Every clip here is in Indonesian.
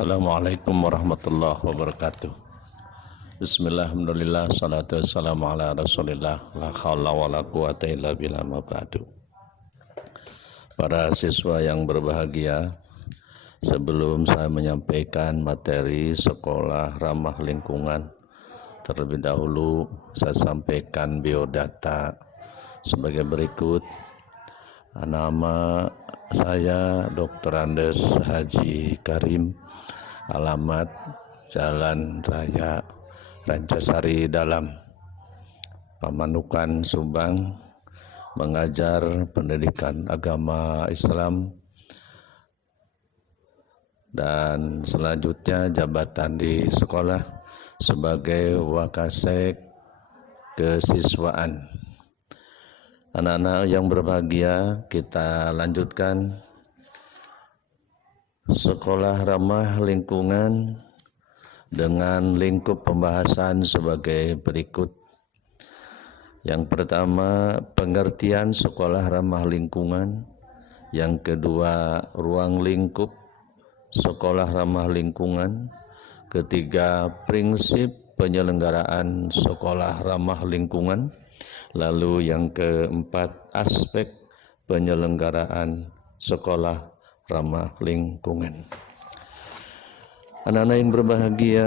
Assalamualaikum warahmatullahi wabarakatuh. Bismillah, alhamdulillah, salatu wassalamu ala rasulillah, la khawla wa la quwata illa billah, ma ba'du. Para siswa yang berbahagia, sebelum saya menyampaikan materi sekolah ramah lingkungan, terlebih dahulu saya sampaikan biodata sebagai berikut. Nama saya Dr. Andes Haji Karim, alamat Jalan Raya Rancasari Dalam, Pamanukan, Subang, mengajar pendidikan agama Islam, dan selanjutnya jabatan di sekolah sebagai wakasek kesiswaan. Anak-anak yang berbahagia, kita lanjutkan sekolah ramah lingkungan dengan lingkup pembahasan sebagai berikut. Yang pertama, pengertian sekolah ramah lingkungan. Yang kedua, ruang lingkup sekolah ramah lingkungan. Ketiga, prinsip penyelenggaraan sekolah ramah lingkungan. Lalu yang keempat, aspek penyelenggaraan sekolah ramah lingkungan. Anak-anak yang berbahagia,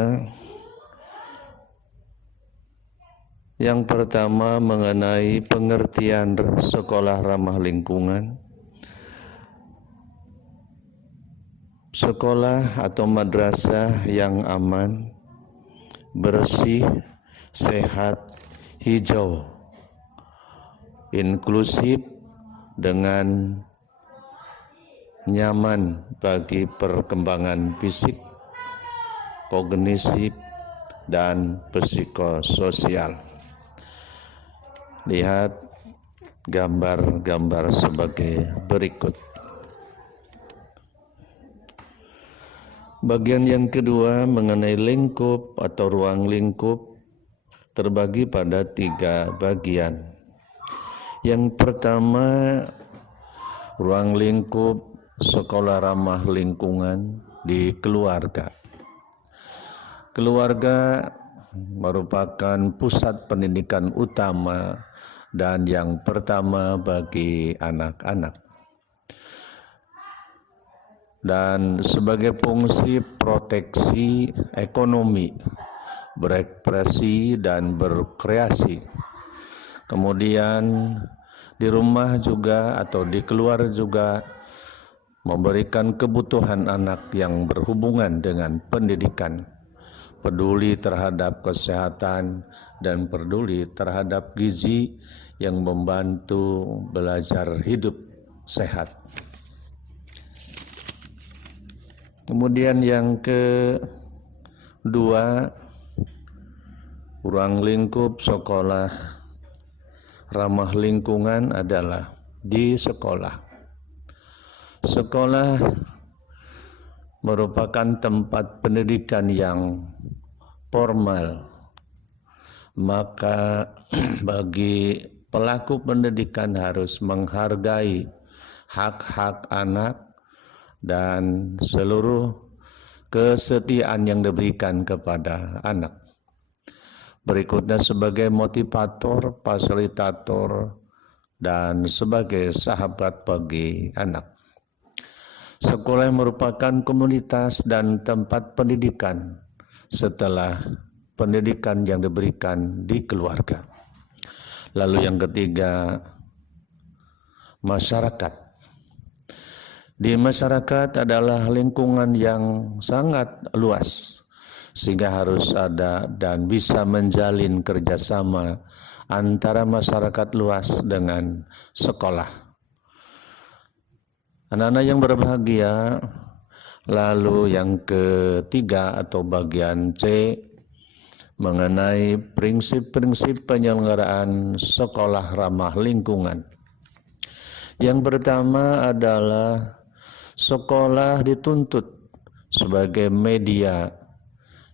yang pertama mengenai pengertian sekolah ramah lingkungan. Sekolah atau madrasah yang aman, bersih, sehat, hijau, inklusif, dengan nyaman bagi perkembangan fisik, kognitif, dan psikososial. Lihat gambar-gambar sebagai berikut. Bagian yang kedua mengenai lingkup atau ruang lingkup terbagi pada 3 bagian. Yang pertama, ruang lingkup sekolah ramah lingkungan di keluarga. Keluarga merupakan pusat pendidikan utama dan yang pertama bagi anak-anak. Dan sebagai fungsi proteksi ekonomi, berekspresi dan berkreasi. Kemudian di rumah juga atau di keluar juga memberikan kebutuhan anak yang berhubungan dengan pendidikan, peduli terhadap kesehatan dan peduli terhadap gizi yang membantu belajar hidup sehat. Kemudian yang kedua, ruang lingkup sekolah ramah lingkungan adalah di sekolah. Sekolah merupakan tempat pendidikan yang formal. Maka bagi pelaku pendidikan harus menghargai hak-hak anak dan seluruh kesetiaan yang diberikan kepada anak. Berikutnya sebagai motivator, fasilitator, dan sebagai sahabat bagi anak. Sekolah merupakan komunitas dan tempat pendidikan setelah pendidikan yang diberikan di keluarga. Lalu yang ketiga, masyarakat. Di masyarakat adalah lingkungan yang sangat luas, sehingga harus ada dan bisa menjalin kerjasama antara masyarakat luas dengan sekolah. Anak-anak yang berbahagia, lalu yang ketiga atau bagian C mengenai prinsip-prinsip penyelenggaraan sekolah ramah lingkungan. Yang pertama adalah sekolah dituntut sebagai media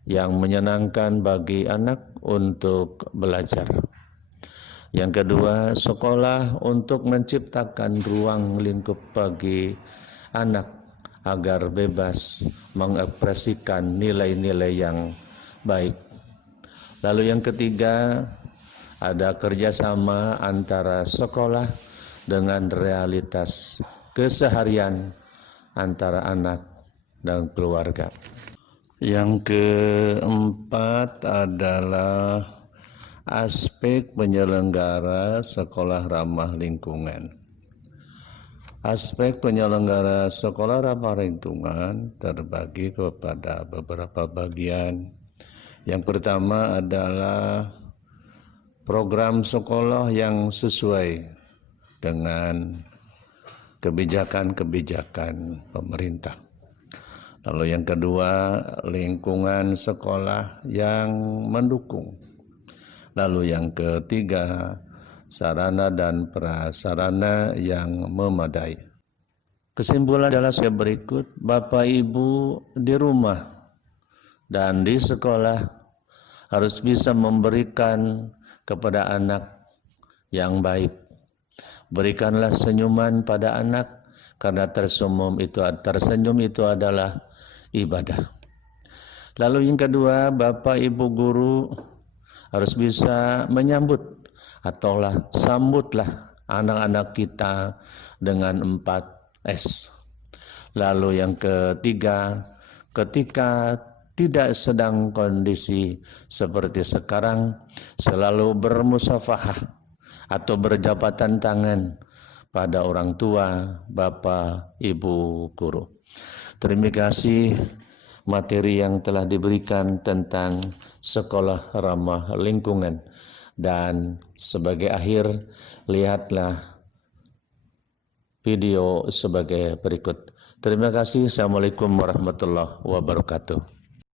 yang menyenangkan bagi anak untuk belajar. Yang kedua, sekolah untuk menciptakan ruang lingkup bagi anak agar bebas mengekspresikan nilai-nilai yang baik. Lalu yang ketiga, ada kerjasama antara sekolah dengan realitas keseharian antara anak dan keluarga. Yang keempat adalah aspek penyelenggara sekolah ramah lingkungan. Aspek penyelenggara sekolah ramah lingkungan terbagi kepada beberapa bagian. Yang pertama adalah program sekolah yang sesuai dengan kebijakan-kebijakan pemerintah. Lalu yang kedua, lingkungan sekolah yang mendukung. Lalu yang ketiga, sarana dan prasarana yang memadai. Kesimpulan adalah sebagai berikut: Bapak Ibu di rumah dan di sekolah harus bisa memberikan kepada anak yang baik. Berikanlah senyuman pada anak, karena tersenyum itu adalah ibadah. Lalu yang kedua, Bapak Ibu guru harus bisa menyambut sambutlah anak-anak kita dengan 4S. Lalu yang ketiga, ketika tidak sedang kondisi seperti sekarang, selalu bermusafahah atau berjabatan tangan pada orang tua, Bapak, Ibu guru. Terima kasih materi yang telah diberikan tentang sekolah ramah lingkungan. Dan sebagai akhir, lihatlah video sebagai berikut. Terima kasih. Assalamualaikum warahmatullahi wabarakatuh.